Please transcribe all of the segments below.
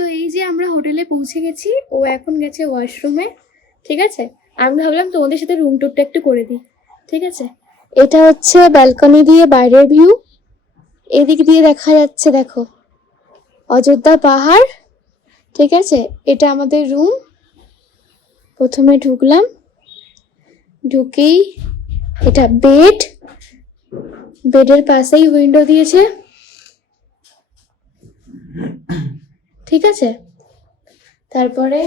So এই যে আমরা হোটেলে পৌঁছে গেছি, ও এখন গেছে ওয়াশরুমে। ঠিক আছে, আমি ভাবলাম তোমাদের সাথে রুম টুরটা একটু করে দিই। ঠিক আছে, এটা হচ্ছে ব্যালকনি দিয়ে বাইরের ভিউ। এদিক দিয়ে দেখা যাচ্ছে, দেখো, অযোধ্যা পাহাড়। ঠিক আছে, এটা আমাদের রুম। প্রথমে ঢুকলাম, ঢুকেই এটা বেড, বেডের পাশেই উইন্ডো দিয়েছে। ঠিক আছে, তারপরে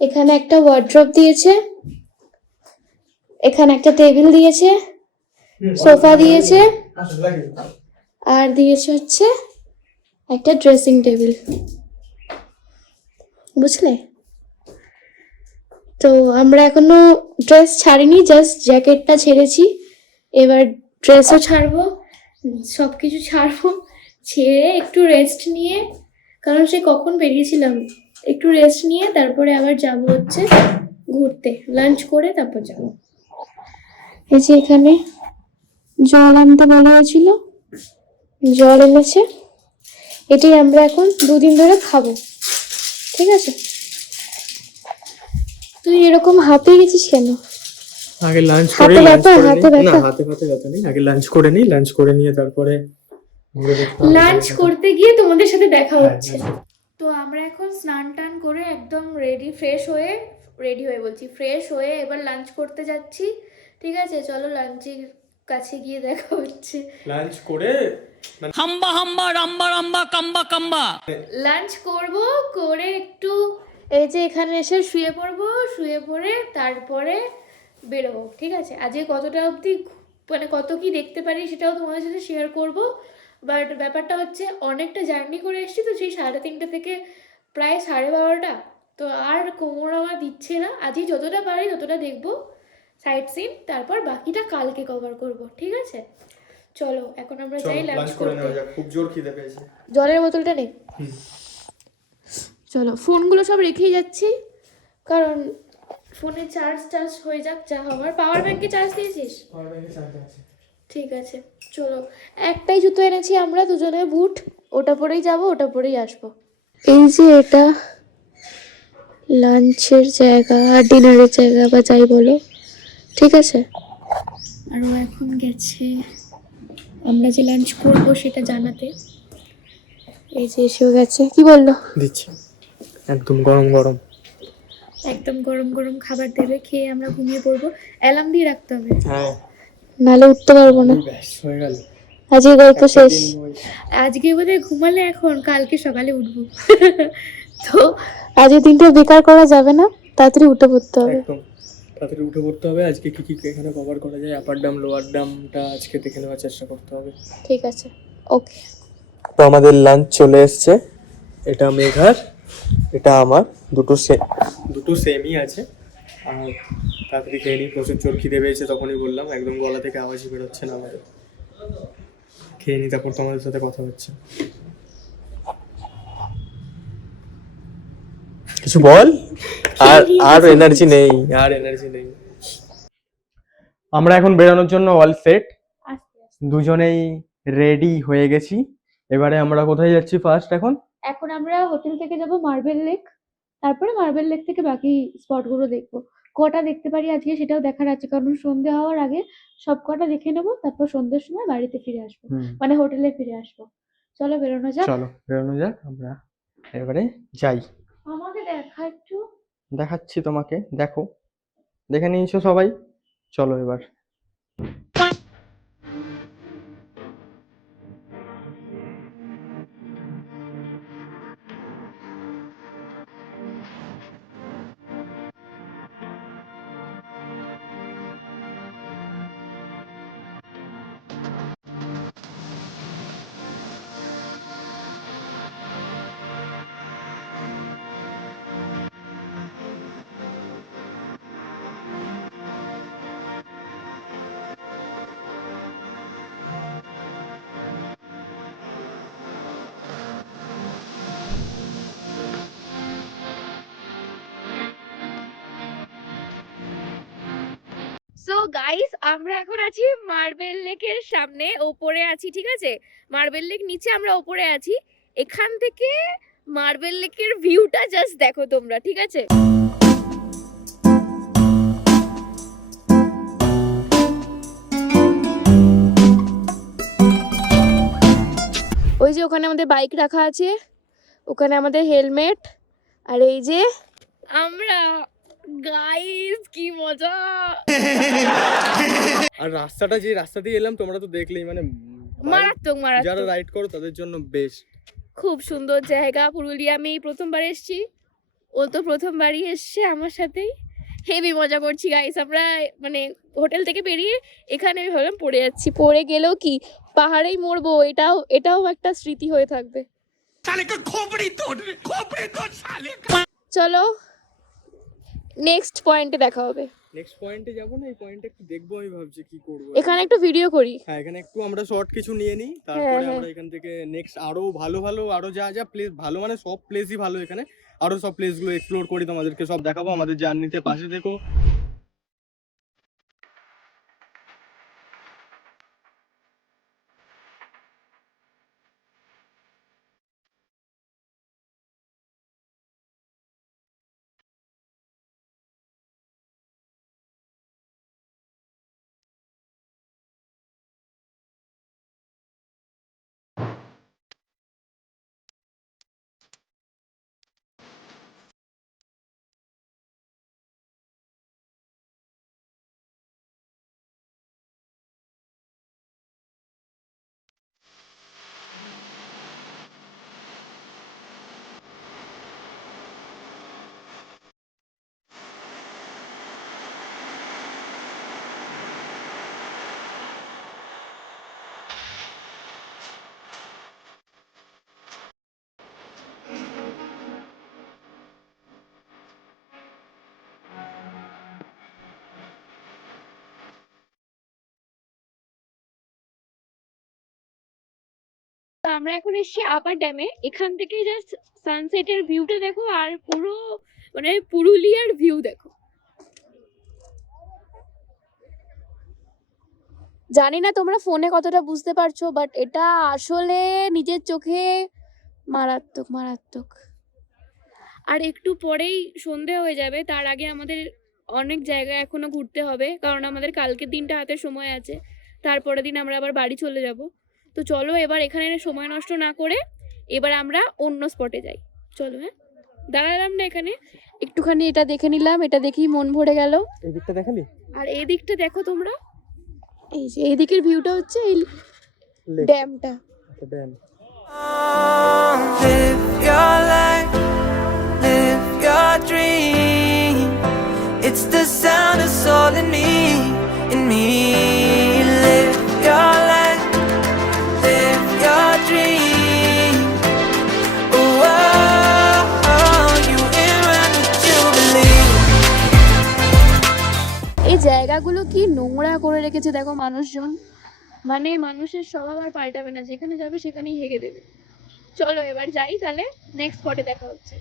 এখানে একটা ওয়ার্ড্রপ দিয়েছে, এখানে একটা টেবিল দিয়েছে, সোফা দিয়েছে, আর দিয়েছে হচ্ছে একটা ড্রেসিং টেবিল। বুঝলে? তো আমরা এখনো ড্রেস ছাড়িনি, জাস্ট জ্যাকেটটা ছেড়েছি। এবার ড্রেসও ছাড়বো, সব কিছু ছাড়বো, ছেড়ে একটু রেস্ট নিয়ে, কারণ সে কখন বেরিয়েছিলাম, একটু রেস্ট নিয়ে তারপরে আবার যাব হচ্ছে ঘুরতে। লাঞ্চ করে তারপর যাব। এই যে এখানে জল আনতে বলা হয়েছিল, জল এনেছে। এটাই আমরা এখন 2 দিন ধরে খাবো। ঠিক আছে, তুই এরকম হাঁপিয়ে গেছিস কেন? আগে লাঞ্চ হাতে করে ব্যথা, না, হাতে ব্যথা। হাতে ব্যথা নেই, আগে লাঞ্চ করে নিই, লাঞ্চ করে নিয়ে তারপরে লাঞ্চ করতে গিয়ে তোমাদের সাথে দেখা হচ্ছে। তো আমরা এখন স্নান টান করে একদম ফ্রেশ হয়ে বলছি, ফ্রেশ হয়ে এবার লাঞ্চ করতে যাচ্ছি। ঠিক আছে, চলো লাঞ্চের কাছে গিয়ে দেখা হচ্ছে। লাঞ্চ করে হাম্বা হাম্বা রাম্বা রাম্বা কাম্বা কাম্বা লাঞ্চ করব, করে একটু এই যে এখানে এসে শুয়ে পড়বো, শুয়ে পড়ে তারপরে বেরোবো। ঠিক আছে, আজকে কতটা অবধি মানে কত কি দেখতে পারি সেটাও তোমাদের সাথে শেয়ার করব। বাট ব্যাপারটা হচ্ছে অনেকটা জার্নি করে এসেছি, তো সেই 3:30 থেকে প্রায় 12:30, তো আর কোমর আমার দিচ্ছে না। আজকে যতটা পারি ততটা দেখবো সাইট সিন, তারপর বাকিটা কালকে কভার করব। ঠিক আছে, চলো এখন আমরা যাই লাঞ্চ করতে। খুব জোর খিদে পেয়েছে। জলের বোতলটা নে। চলো, ফোনগুলো সব রেখেই যাচ্ছি, কারণ ফোনে চার্জ হয়ে যাক, যা হওয়ার। পাওয়ার ব্যাংকে চার্জ দিয়েছিস? ঠিক আছে, চলো। একটাই জুতো এনেছি আমরা দুজনে, বুট, ওটা পরেই যাব, ওটা পরেই আসবো। এই যে এটা লাঞ্চের জায়গা আর ডিনারের জায়গা বা যাই বলো। ঠিক আছে, আর ও এখন গেছে আমরা যে লাঞ্চ করবো সেটা জানাতে। এই যে এসেও গেছে। কি বললো? দিচ্ছি, একদম গরম গরম, একদম গরম গরম খাবার দেবে, খেয়ে আমরা ঘুমিয়ে পড়বো। অ্যালার্ম দিয়ে রাখতে হবে, হ্যাঁ নাহলে উঠতে পারবো না। ব্যাস হয়ে গেল, আজকে গল্প শেষ। আজকে বোধহয় ঘুমালে এখন কালকে সকালে উঠবো। তো আজকে দিনটা বেকার করা যাবে না, তাড়াতাড়ি উঠে পড়তে হবে। একদম তাড়াতাড়ি উঠে পড়তে হবে। আজকে কি কি এখানে কভার করা যায়, আপার ডাম লোয়ার ডামটা আজকে দেখে নেওয়ার চেষ্টা করতে হবে। ঠিক আছে, ওকে। তো আমাদের লাঞ্চ চলে এসছে। এটা মেঘার, এটা আমার, দুটো সেমই আছে। আর তাড়াতাড়ি খেয়ে নিই, প্রচুর জোর খিদে পেয়েছে, তখনই বললাম, একদম গলা থেকে আওয়াজই বেরোচ্ছে না আমাদের। খেয়ে নিই, তারপর তোমাদের সাথে কথা হচ্ছে। কিছু বল। আর এনার্জি নেই, আমরা এখন বেরোনোর জন্য অল সেট, দুজনেই রেডি হয়ে গেছি। এবারে আমরা কোথায় যাচ্ছি ফার্স্ট? এখন আমরা হোটেল থেকে যাব মার্বেল লেক, তারপরে মার্বেল লেক থেকে বাকি স্পটগুলো দেখবো। কটা দেখতে পারি আজকে সেটাও দেখার আছে, কারণ সন্ধে হওয়ার আগে সব কটা দেখে নেবো, তারপর সন্ধ্যের সময় বাড়িতে ফিরে আসবো, মানে হোটেলে ফিরে আসবো। চলো বেরোনো যাক। আমরা এবারে যাই। আমাকে দেখা একটু। দেখাচ্ছি তোমাকে, দেখো, দেখে নিয়েছো সবাই, চলো এবার। সো গাইস, আমরা এখন আছি মার্বেল লেকের সামনে, ওপরে আছি। ঠিক আছে, মার্বেল লেক নিচে, আমরা ওপরে আছি। এখান থেকে মার্বেল লেকের ভিউটা জাস্ট দেখো তোমরা, ঠিক আছে? ওই যে ওখানে আমাদের বাইক রাখা আছে, ওখানে আমাদের হেলমেট, আর এই যে আমরা, গাইস কি মজা। আর রাস্তাটা যে রাস্তা দিয়ে এলাম তোমরা তো দেখলেই, মানে মারাত্মক যারা মারাত্মক, রাইড করো তাদের জন্য বেস্ট। খুব সুন্দর জায়গা। পুরুলিয়া আমি প্রথমবার এসেছি, ও তো প্রথমবারই এসছে আমার সাথেই। হেভি মজা করছি গাইস আমরা, মানে হোটেল থেকে বেরিয়ে এখানে আমি ভাবলাম পড়ে যাচ্ছি, পড়ে গেলেও কি পাহাড়েই মরবো, এটাও একটা স্মৃতি হয়ে থাকবে। চলো নেক্সট পয়েন্টে দেখা হবে। নেক্সট পয়েন্টে যাবো না, এই পয়েন্টে একটু দেখবো, আমি ভাবছি কি করবো। এখানে একটু ভিডিও করি। হ্যাঁ, এখানে একটু আমরা শর্ট কিছু নিয়ে নিই, তারপরে হ্যাঁ। আমরা এখান থেকে নেক্সট আরো ভালো ভালো আরো যা প্লেস ভালো, মানে সব প্লেসই ভালো এখানে, আরো সব প্লেসগুলো এক্সপ্লোর করি, তোমাদেরকে সব দেখাবো। আমাদের জার্নিতে পাশে দেখো। তো আমরা এখন এসেছি আপার ড্যামে, এখান থেকে জাস্ট সানসেটের ভিউটা দেখো, আর পুরো মানে পুরুলিয়ার ভিউ দেখো। জানি না তোমরা ফোনে কতটা বুঝতে পারছো, বাট এটা আসলে নিজের চোখে মারাত্মক মারাত্মক। আর একটু পরেই সন্ধে হয়ে যাবে, তার আগে আমাদের অনেক জায়গায় এখনো ঘুরতে হবে, কারণ আমাদের কালকের দিনটা হাতে সময় আছে, তারপরের দিন আমরা আবার বাড়ি চলে যাব। তো চলো এবার এখানে সময় নষ্ট না করে এবার আমরা অন্য স্পটে যাই। চলো, হ্যাঁ দাঁড়ালাম না এখানে, একটুখানি এটা দেখে নিলাম, এটা দেখেই মন ভরে গেল। এই দিকটা দেখালি? আর এই দিকটা দেখো তোমরা, এই যে এই দিকের ভিউটা হচ্ছে এই ড্যামটা। Dam. Live your life, live your dream. It's the sound of soul in me. Live your life, live your dream. Oh, you and you believe. এই জায়গাগুলো কি নোংরা করে রেখেছে দেখো মানুষজন, মানে মানুষের স্বভাব আর পাল্টাবে না, যেখানে যাবে সেখানেই হেগে দেবে। চলো এবার যাই, তাহলে নেক্সট স্পটে দেখা হচ্ছে।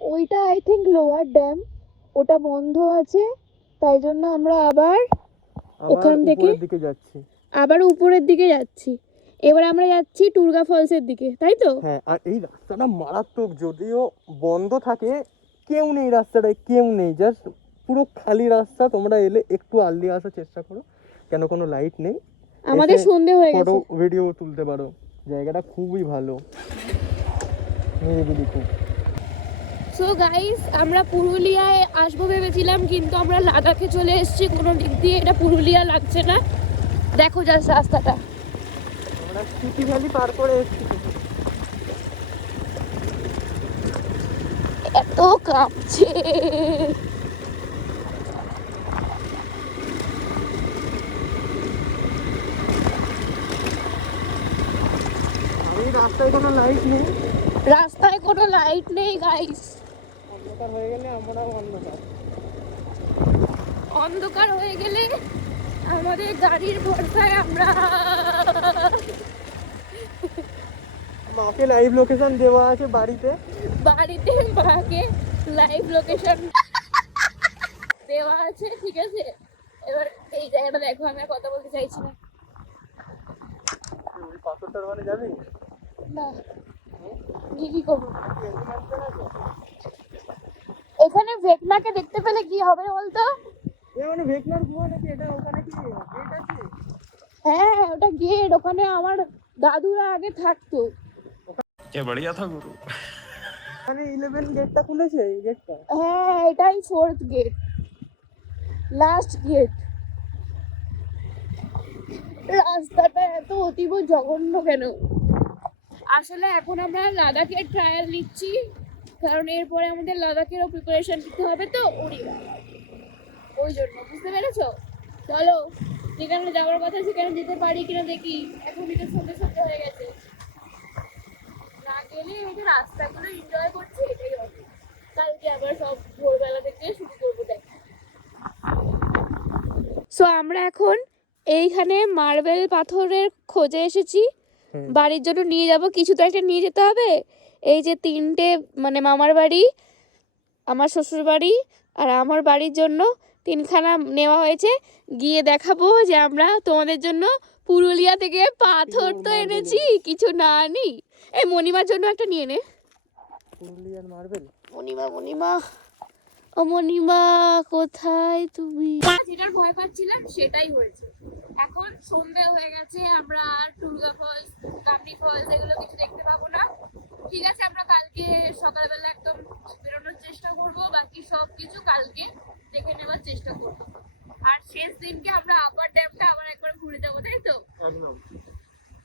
ওইটা আই থিঙ্ক লোয়ার ড্যাম, ওটা বন্ধ আছে, তাই জন্য আমরা আবার ওখান থেকে উপরের দিকে যাচ্ছি। আবার উপরের দিকে যাচ্ছি। এবার আমরা যাচ্ছি টুরগা ফলসের দিকে, তাই তো? হ্যাঁ, আর এই রাস্তাটা মারাত্মক, যদিও বন্ধ থাকে, কেউ নেই রাস্তাটায়, কেউ নেই, জাস্ট পুরো খালি রাস্তা। তোমরা এলে একটু আর্লি আসার চেষ্টা করো, কেন কোনো লাইট নেই, আমাদের এসে সন্ধে হয়ে ফটো গেছে। ভিডিও তুলতে পারো। জায়গাটা খুবই ভালো, নিরিবিলি খুব। সো গাইস, আমরা পুরুলিয়ায় আসবো ভেবেছিলাম, কিন্তু আমরা লাদাখে চলে এসেছি। কোনো দিক দিয়ে এটা পুরুলিয়া লাগছে না। দেখো জাস্ট রাস্তাটা। আমরা স্পিতি ভ্যালি পার করে এসেছি। এত কাঁপছে। এই রাস্তায় কোনো লাইট নেই, রাস্তায় কোনো লাইট নেই গাইস। অন্ধকার হয়ে গেলে আমরাও অন্ধকার। অন্ধকার হয়ে গেলে আমাদের গাড়ির ভরসায় আমরা মাকে লাইভ লোকেশন দেওয়া আছে বাড়িতে। বাড়িতে মাকে লাইভ লোকেশন দেওয়া আছে, ঠিক আছে। এবার এই জায়গাটা দেখো, আমি আর কথা বলতে চাইছি না। ওই পাথরটার মানে যাবি? না, কি করবো? এখানে ভেকনাকে দেখতে পেলে কি হবে বলতো? এ মানে ভেকনার গুহা নাকি এটা? ওখানে কি গেট আছে? হ্যাঁ, ওটা গেট। ওখানে আমার দাদুরা আগে থাকতো। क्या बढ़िया था गुरु। মানে 11 গেটটা খুলেছে, এই গেটটা। হ্যাঁ, এটাই 4th গেট, লাস্ট গেট। রাস্তাটা এত অতীব জঘন্য কেন? আসলে এখন আমরা লাদাখের ট্রায়াল নিচ্ছি, কারণ এরপরে আমাদের লাদাখেরও প্রিপারেশন নিতে হবে। তো ওই জন্য, বুঝতে পেরেছো? চলো, যেখানে যাওয়ার কথা সেখানে যেতে পারি কিনা দেখি। এখন এটা সন্ধ্যে সন্ধ্যে হয়ে গেছে, না গেলে এই যে রাস্তাগুলো এনজয় করছি এটাই হবে। কালকে আবার সব ভোরবেলা থেকে শুরু করবো দেখ। সো আমরা এখন এইখানে মার্বেল পাথরের খোঁজে এসেছি। বাড়ির জন্য নিয়ে যাব, কিছু তো একটা নিয়ে যেতে হবে। এই যে 3টে, মানে মামার বাড়ি, আমার শ্বশুর বাড়ি আর আমার বাড়ির জন্য 3খানা নেওয়া হয়েছে। গিয়ে দেখাবো যে আমরা তোমাদের জন্য পুরুলিয়া থেকে পাথর তো এনেছি, কিছু না আনি। এই মণিমার জন্য একটা নিয়ে নে। পুরুলিয়ার মার্বেল। মণিমা, ও মণিমা, কোথায় তুমি? যেটার ভয় পাচ্ছিলাম সেটাই হয়েছে। এখন সন্ধ্যা হয়ে গেছে, আমরা আর টুলগা ফলস, কামনি ফলস এগুলো কিছু দেখতে পাবো না। ঠিক আছে, আমরা কালকে সকালবেলা একদম বেরোনোর চেষ্টা করব। বাকি সব কিছু কালকে দেখে নেওয়ার চেষ্টা করব। আর শেষ দিনকে আমরা আপার ড্যামটা আবার একবার ঘুরে যাবো, তাই তো? একদম।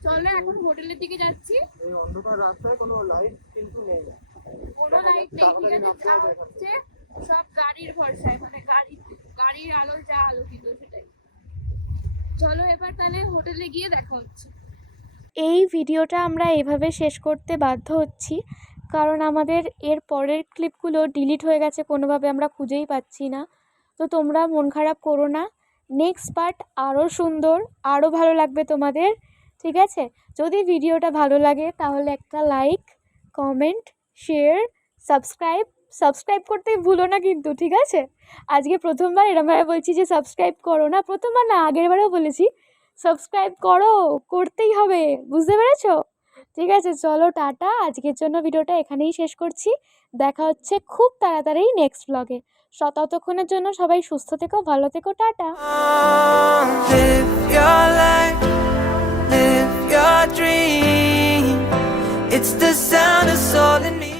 চলো, এখন হোটেলের দিকে যাচ্ছি। এই অন্ধকার রাস্তায় কোনো লাইট কিন্তু নেই। কোনো লাইট নেই, ঠিক আছে। যা হচ্ছে সব গাড়ির ভরসায়, মানে গাড়ির আলো যা আলোকিত সেটাই। চলো এবার তাহলে হোটেলে গিয়ে দেখা হচ্ছে। এই ভিডিওটা আমরা এভাবে শেষ করতে বাধ্য হচ্ছি, কারণ আমাদের এর পরের ক্লিপগুলো ডিলিট হয়ে গেছে কোনোভাবে, আমরা খুঁজেই পাচ্ছি না। তো তোমরা মন খারাপ করো না, নেক্সট পার্ট আরও সুন্দর, আরও ভালো লাগবে তোমাদের, ঠিক আছে? যদি ভিডিওটা ভালো লাগে তাহলে একটা লাইক, কমেন্ট, শেয়ার, সাবস্ক্রাইব করতে ভুলো না কিন্তু, ঠিক আছে? আজকে প্রথমবার এরমভাবে বলছি যে সাবস্ক্রাইব করো না, প্রথমবার না, আগের বারেও বলেছি সাবস্ক্রাইব করতেই হবে, বুঝতে পেরেছো? ঠিক আছে, চলো টাটা। আজকের জন্য ভিডিওটা এখানেই শেষ করছি। দেখা হচ্ছে খুব তাড়াতাড়ি নেক্সট ব্লগে। ততক্ষণের জন্য সবাই সুস্থ থেকো, ভালো থেকো, tata. Live your life, live your dream. It's the sound of soul in me.